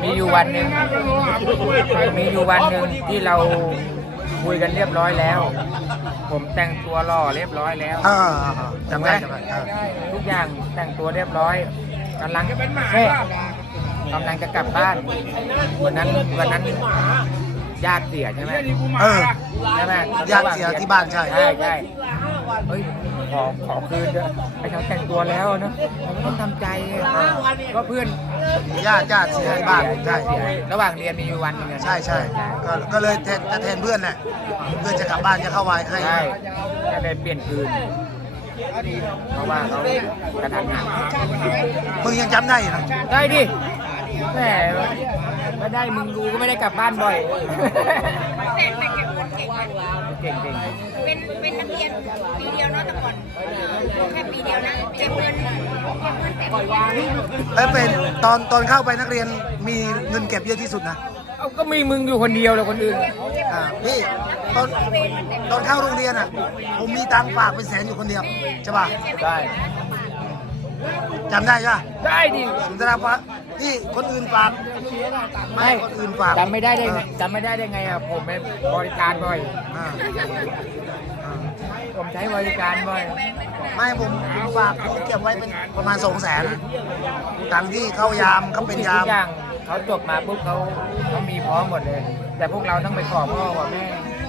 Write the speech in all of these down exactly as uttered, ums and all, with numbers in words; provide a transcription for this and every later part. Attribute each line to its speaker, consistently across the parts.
Speaker 1: มีอยู่วันหนึ่งมีอยู่วันหนึ่งที่เราคุยกันเรียบร้อยแล้ว ผมแต่งตัวหล่อเรียบร้อยแล้ว
Speaker 2: อ่าจำได้จำได้อ่า
Speaker 1: ทุกอย่างแต่งตัวเรียบร้อยกำลังแค่กำลังจะกลับบ้านวันนั้นวันนั้นญาติเสียใช่ไหม
Speaker 2: เออ
Speaker 1: ใช่ไหม
Speaker 2: ญาติเสียที่บ้านใช่
Speaker 1: ใช่ใช่เฮ้ยขอขอคืนเถอะไอ้เขาแต่งตัวแล้วนะเราก็ต้องทำใจก็เพื่อน
Speaker 2: ญาติญาติเสียที่บ้านใช่
Speaker 1: เสียระหว่างเรียนมีอยู่วันหนึงอะ
Speaker 2: ใช่ใช่ก็ก็เลยแทนจะแทนเพื่อนแหละเพื่อนจะกลับบ้านจะเข้าไว้ให้
Speaker 1: ใช่ก็เลยเปลี่ยนคืนเพราะว่าเขากระทันหัน
Speaker 2: มึงยังจำได้อยู่นะ
Speaker 1: ได้ดิแหมไม่ได้มึงดูก็ไม่ได้กลับบ้านบ่อย
Speaker 3: แต่แต่เก็บคนเก่งไหม
Speaker 1: เก่งเก่ง
Speaker 3: เป็นเป็นนักเรียนปีเดียวเนาะแต่ก่อนแค่ปีเดียวนะเก็บเงินเก็บเงินแต่ก่อน
Speaker 2: แล้วเป็นตอนตอนเข้าไปนักเรียนมีเงินเก็บเยอะที่สุดนะ
Speaker 1: เอาก็มีมึงอยู่คนเดียวเลยคนอื่น
Speaker 2: อ่าพี่ตอนตอนเข้าโรงเรียนอ่ะผมมีตังค์ฝากเป็นแสนอยู่คนเดียวใช่ป่ะ
Speaker 1: ได้
Speaker 2: จำได้ใช่ป่ะ
Speaker 1: ได้ดิ
Speaker 2: สุนทรภานี่คนอื่นฝากไม่คนอื่นฝาก
Speaker 1: จำไม่ได้ได้ไงจำไม่ได้ได้ไงอ่ะผมไปบริการบ่อย
Speaker 2: อ่าอ่า
Speaker 1: ผมใช้บริการบ่อย
Speaker 2: ไม่ผมผมฝากผมเก็บไว้เป็นประมาณสองแสนตังค์ที่เข้ายามเขาเป็นยาม
Speaker 1: ทุกอย่างเขาจบมาปุ๊บเขาเขามีพร้อมหมดเลย แต่พวกเราต้องไปขอพ่อขอแม่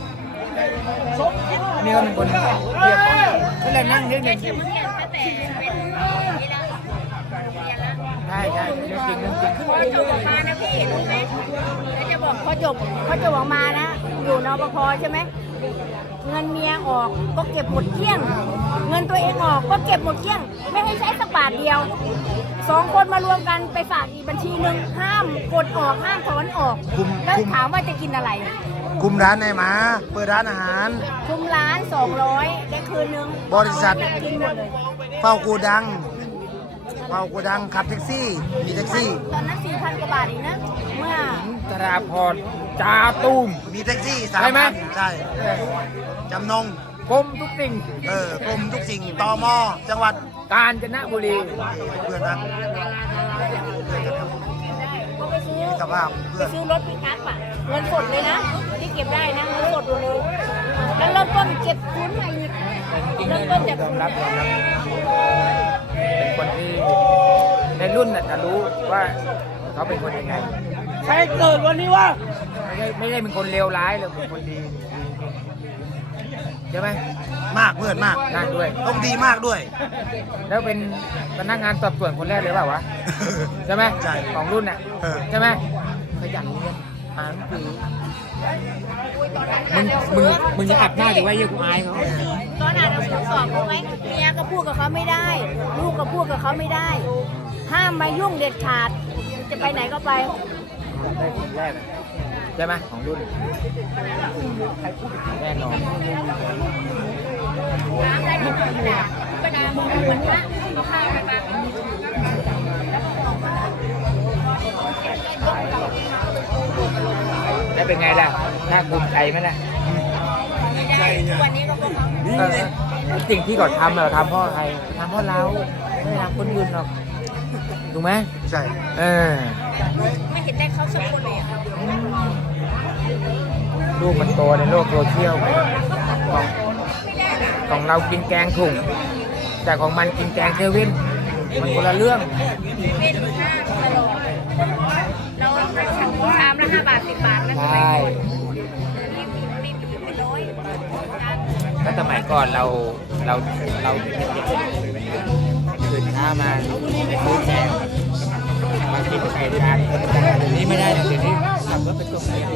Speaker 1: อันนี้ก็เป็นคนเรียกก็เลยนั่งเรียน
Speaker 3: เก็บเงินตั้งแต่เป็นนี่แล้วเรียนแล้ว
Speaker 1: ใช่ใช่เรื่องจริงเรื่องจริง
Speaker 3: พอจบออกมานะพี่รู้ไหมแล้วจะบอกพอจบพอจบออกมานะ อยู่นปภใช่ไหมเงินเมียออกก็เก็บหมดเกลี้ยง เงินตัวเองออกก็เก็บหมดเกลี้ยง ไม่ให้ใช้สักบาทเดียวสองคนมารวมกันไปฝากอีกบัญชีหนึ่งห้ามกดออกห้ามถอนออก
Speaker 2: คุม
Speaker 3: แล้ว
Speaker 2: คุม
Speaker 3: ถามว่าจะกินอะไร
Speaker 2: คุมร้านไหนมาเปิดร้านอาหาร
Speaker 3: คุมร้านสองร้อยได้คืนนึง
Speaker 2: บริษัท
Speaker 3: กินหมดเลย
Speaker 2: เฝ้าโกดังเฝ้าโกดังขับแท็กซี่มีแท็กซี่
Speaker 3: ตอนนั้นสี่พันกว่าบาทเองนะเมื่อ
Speaker 1: ธราพรจาตูม
Speaker 2: มีแท็กซี่สาม
Speaker 1: ใช่ไหม
Speaker 2: พันใช่จำนง
Speaker 1: กรมทุกสิ่ง
Speaker 2: เออกรมทุกสิ่งตมจังหวัด
Speaker 1: กาญจนบุรี
Speaker 2: เพื่อนนะ
Speaker 3: ก็ไปซื้อ
Speaker 2: สภาพ
Speaker 3: ไป
Speaker 2: เพื่อน
Speaker 3: ซื้อรถปิกอัพอ่ะเงินสดเลยนะที่เก็บได้นะเงินสดดูเลยแล้วเริ่มต้นเก็บทุนใหม่อีก
Speaker 1: จริง
Speaker 3: เริ่ม
Speaker 1: ๆ
Speaker 3: ต้นจาก
Speaker 1: ยอมรับยอมรับเป็นคนที่ในรุ่นน่ะจะรู้ว่าเขาเป็นคนยังไง
Speaker 4: ใครเกิดวันนี้วะ
Speaker 1: ไม่ได้ไม่ได้เป็นคนเลวร้ายเลยเป็นคนดีใช่ไหม
Speaker 2: มากเพื่อนมาก
Speaker 1: นั่นด้วย
Speaker 2: ต้องดีมากด้วย
Speaker 1: แล้วเป็นพนักงานสอบสวนคนแรกเลยเปล่าวะใช่ไหม
Speaker 2: ใช่
Speaker 1: ของรุ่นน่ะ
Speaker 2: เออ
Speaker 1: ใช่ไหมขยันเรียนอ่านหนังสือมึงมึงมึงจะอับหน้าหรือว่าเยี่ยกูอายเขา
Speaker 3: ตอนอ่านหนังสือสอบรู้ไหมเมียก็พูดกับเขาไม่ได้ ลูกก็พูดกับเขาไม่ได้ ห้ามมายุ่งเด็ดขาดจะไปไหนก็ไป
Speaker 1: ได้คนแรกอะใช่ไหมของรุ่นแน่นอน
Speaker 3: น้ำอะไรไม่ถูกด่าเวลามึงเหมือนพระเขาฆ่ากันมา
Speaker 1: แล้วเป็นไงล่ะน่าภูมิใจไหมล่ะ
Speaker 3: ไม่ได้ทุกวันนี้ก็เพราะเขา
Speaker 1: เออสิ่งที่เขาทำเราทำเพราะใครทำเพราะเราไม่ได้ทำคนอื่นหรอกถูกไหม
Speaker 2: ใช่
Speaker 1: เออ
Speaker 3: ไม่เห็นได้เขาสักคนเลยอ่ะ
Speaker 1: ลูกมันโตในโลกโซเชียลของของเรากินแกงถุงแต่ของมันกินแกงเซเว่นมันคนละเรื่อง
Speaker 3: เป็นห้าตลอดเราสั่งชามละห้าบาทสิบบาทแล้ว
Speaker 1: ใช
Speaker 3: ทำไม่ นี่มีมีเป็นร้อย
Speaker 1: แล้วสมัยก่อนเราเราเราตื่นเช้ามาซื้อแกงมากินไก่ทานเดี๋ยวนี้ไม่ได้นะเดี๋ยวนี้ขับรถไปส่งเลย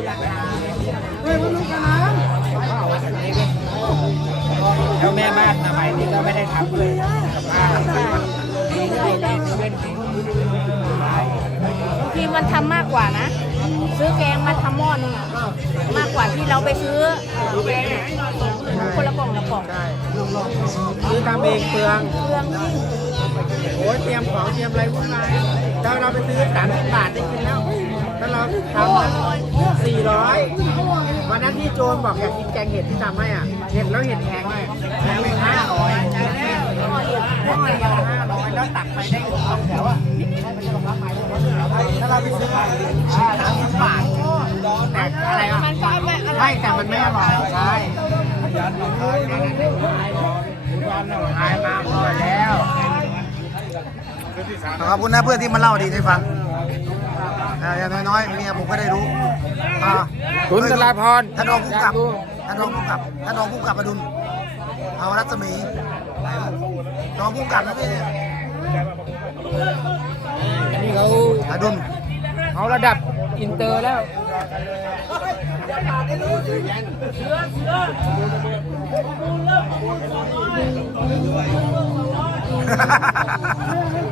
Speaker 1: แล้วแม่บ้านสมัยนี้ก็ไม่ได้ทำเลยกับข้าวดีที่ดีที่เว้น
Speaker 3: บางทีมันทำมากกว่านะ ซื้อแกงมาทำหม้อนึงอะมากกว่าที่เราไปซื้อแกงอะคนละกล่องละกล่อง
Speaker 4: ซื้อทำเองเปลือง
Speaker 3: เครื่องที่
Speaker 4: โอ้ยเตรียมของเตรียมอะไรพวกนั้นถ้าเราไปซื้อสามสิบบาทได้กินแล้ว ถ้าเราทำสี่ร้อยวันนั้นที่โจนบอกอยากกินแกงเห็ดที่ทำให้อ่ะ เห็ดแล้วเห็ดแพงเลยแพงไปห้าร้อย
Speaker 3: หม้อเดียว
Speaker 4: หม้อเดียวห้าร้อยแล้วตักไปได้สองแถวอ่ะถ้าเราไปซื้อสามสิบบาทแต่อะไรอ่ะ
Speaker 3: มันก็ไม่อร่
Speaker 4: ไม่
Speaker 3: อย
Speaker 4: แต่มันไม่อร่อยใช่หายมาพอแล้ว
Speaker 2: ขอบคุณนะเพื่อนที่มาเล่าอดีตให้ฟังอ่าอย่างน้อยๆเมียผมก็ได้รู้อ่า
Speaker 1: คุณตลาพร
Speaker 2: ท่านรองผู้กำกับท่านรองผู้กำกับท่านรองผู้กำกับอดุลเอารัศมีรองผู้กำกับนะพี่
Speaker 1: นี่เขา
Speaker 2: อดุล
Speaker 1: เขาระดับอินเตอร์แล้ว
Speaker 2: เ